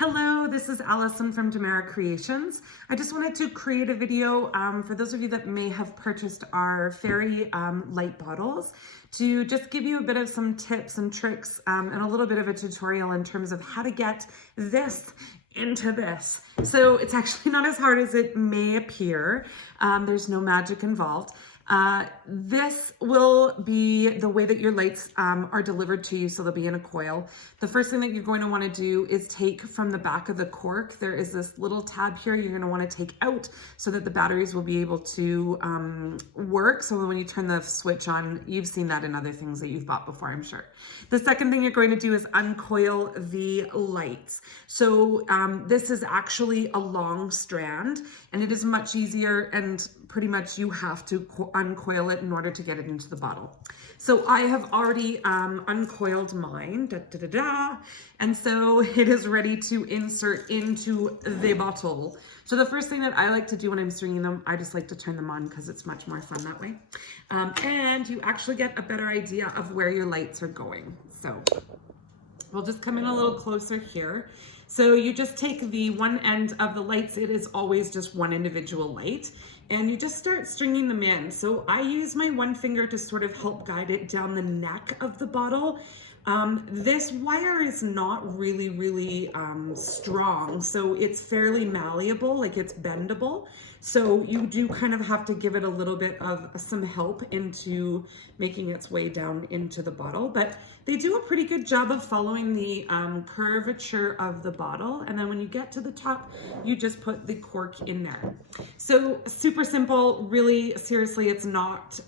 Hello, this is Allison from Demara Creations. I just wanted to create a video for those of you that may have purchased our fairy light bottles to just give you a bit of some tips and tricks and a little bit of a tutorial in terms of how to get this into this. So it's actually not as hard as it may appear. There's no magic involved. This will be the way that your lights are delivered to you, so they'll be in a coil. The first thing that you're going to want to do is take from the back of the cork. There is this little tab here you're going to want to take out so that the batteries will be able to work. So when you turn the switch on, you've seen that in other things that you've bought before, I'm sure. The second thing you're going to do is uncoil the lights. So this is actually a long strand, and it is much easier, and pretty much you have to uncoil it in order to get it into the bottle. So I have already uncoiled mine, and so it is ready to insert into the bottle. So the first thing that I like to do when I'm stringing them, I just like to turn them on because it's much more fun that way. And you actually get a better idea of where your lights are going. So we'll just come in a little closer here. So you just take the one end of the lights, it is always just one individual light, and you just start stringing them in. So I use my one finger to sort of help guide it down the neck of the bottle. This wire is not really strong, so it's fairly malleable, like it's bendable. So you do kind of have to give it a little bit of some help into making its way down into the bottle, but they do a pretty good job of following the curvature of the bottle. And then when you get to the top, you just put the cork in there. So super simple, really, seriously, it's not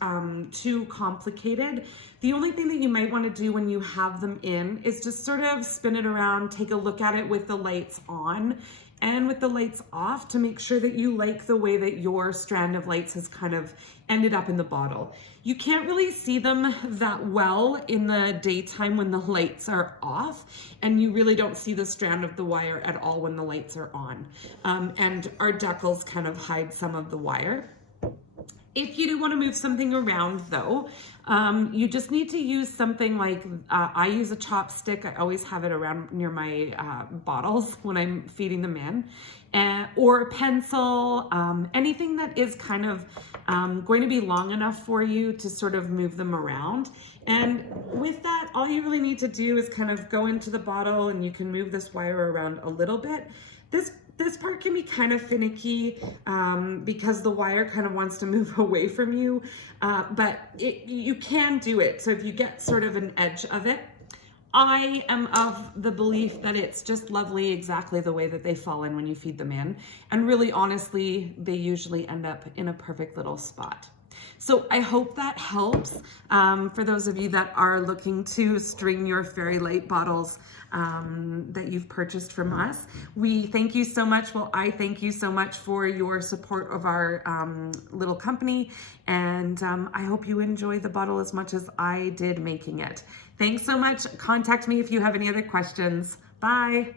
too complicated. The only thing that you might want to do when you have them in is just sort of spin it around, take a look at it with the lights on and with the lights off to make sure that you like the way that your strand of lights has kind of ended up in the bottle. You can't really see them that well in the daytime when the lights are off, and you really don't see the strand of the wire at all when the lights are on. And our decals kind of hide some of the wire. If you do want to move something around though, you just need to use something like, I use a chopstick. I always have it around near my bottles when I'm feeding them in, or a pencil, anything that is kind of going to be long enough for you to sort of move them around. And with that, all you really need to do is kind of go into the bottle, and you can move this wire around a little bit. This part can be kind of finicky because the wire kind of wants to move away from you, but you can do it. So if you get sort of an edge of it, I am of the belief that it's just lovely exactly the way that they fall in when you feed them in. And really, honestly, they usually end up in a perfect little spot. So I hope that helps for those of you that are looking to string your fairy light bottles that you've purchased from us. We thank you so much. Well, I thank you so much for your support of our little company, and I hope you enjoy the bottle as much as I did making it. Thanks so much. Contact me if you have any other questions. Bye.